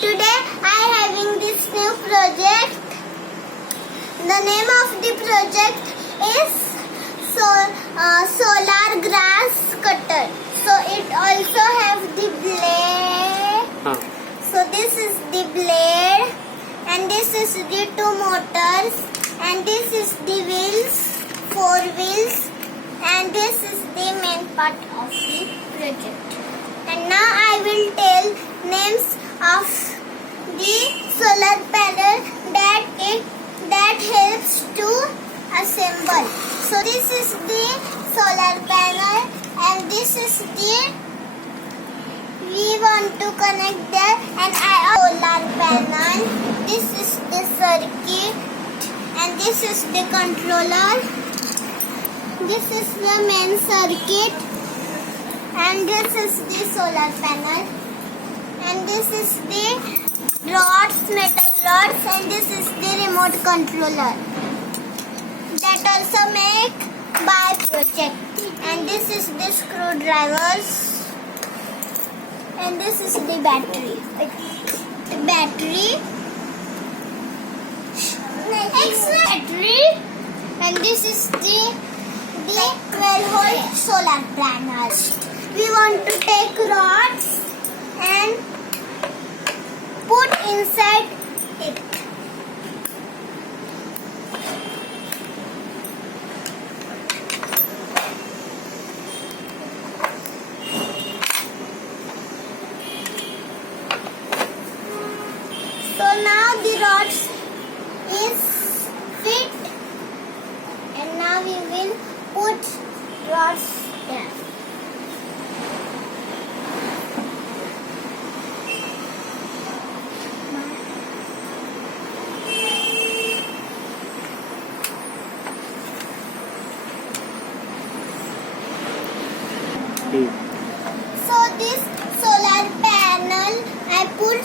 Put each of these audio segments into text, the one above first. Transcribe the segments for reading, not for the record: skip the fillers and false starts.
Today I am having this new project. The name of the project is solar grass cutter. So it also have the blade. So this is the blade, and this is the two motors, and this is the wheels, 4 wheels, and this is the main part of the project. And now I will tell names of the solar panel that helps to assemble. So this is the solar panel, and this is the we want to connect there, and solar panel. This is the circuit, and this is the controller. This is the main circuit, and this is the solar panel, and this is the rods, metal rods, and this is the remote controller that also make by project. And this is the screwdrivers, and this is the battery. And this is the 12-volt solar panel. We want to take rods and put inside it. So now the rods is fit, and now we will put rods there. So this solar panel I put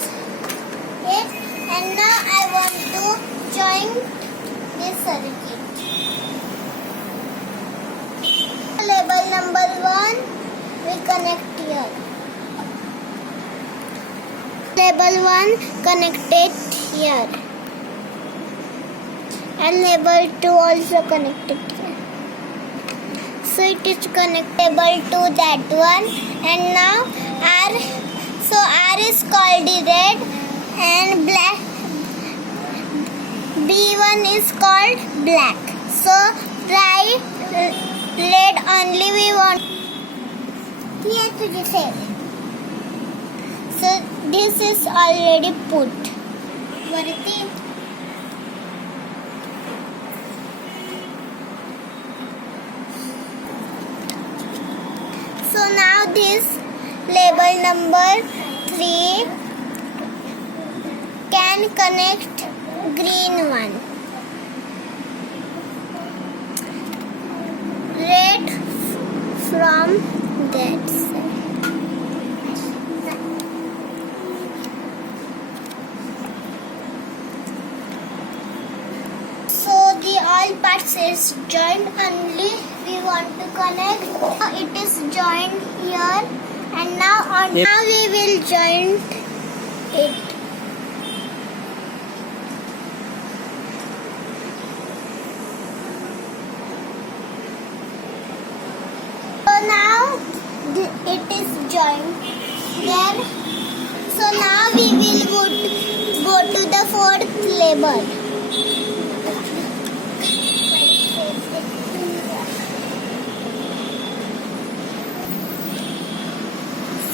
it, and now I want to join this circuit. Label number 1 we connect here. Label 1 connected here, and label 2 also connected here. So it is connectable to that one, and now R is called the red, and black B1 is called black. So try red only we want. Here to the same. So this is already put. Varti. So now this label number 3 can connect green one. Red from that side. So the all parts is joined, only we want to connect. Now it is joined here, and now we will join it. So now it is joined there. So now we will go to the 4th label.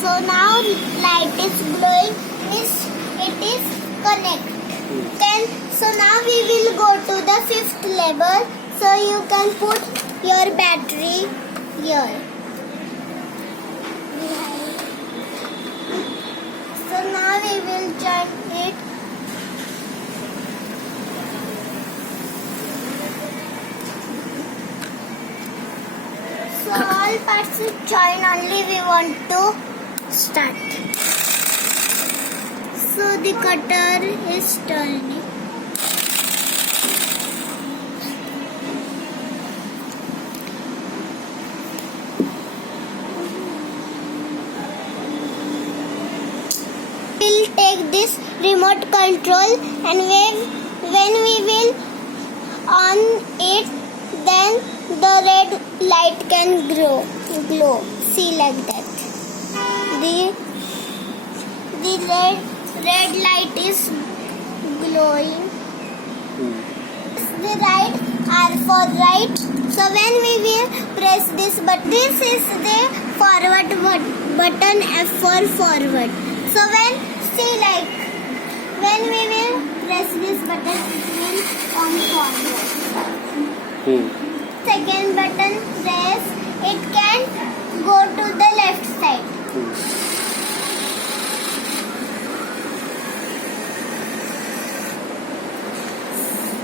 So now light is glowing, means it is connected. Then so now we will go to the 5th level. So you can put your battery here. So now we will join it. So all parts is joined, only we want to start. So the cutter is turning. We'll take this remote control, and when we will on it, then the red light can glow. See, like that. The red light is glowing. The right are for right. So when we will press this button, this is the forward button, F for forward. So when we will press this button, it will on forward. Second button press, it can go to the left side.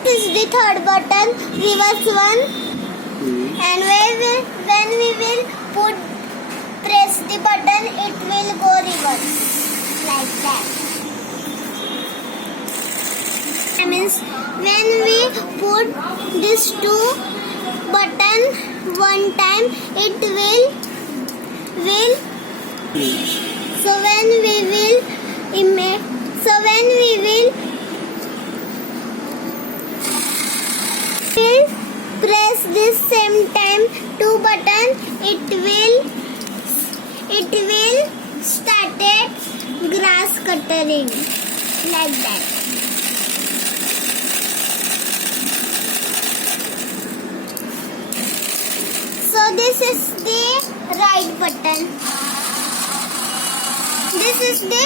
This is the third button, reverse one. And when we will press the button, it will go reverse, like that. That means when we put this two button one time, it will so when we will press this same time two button, it will started grass cutting, like that. So this is the right button. This is the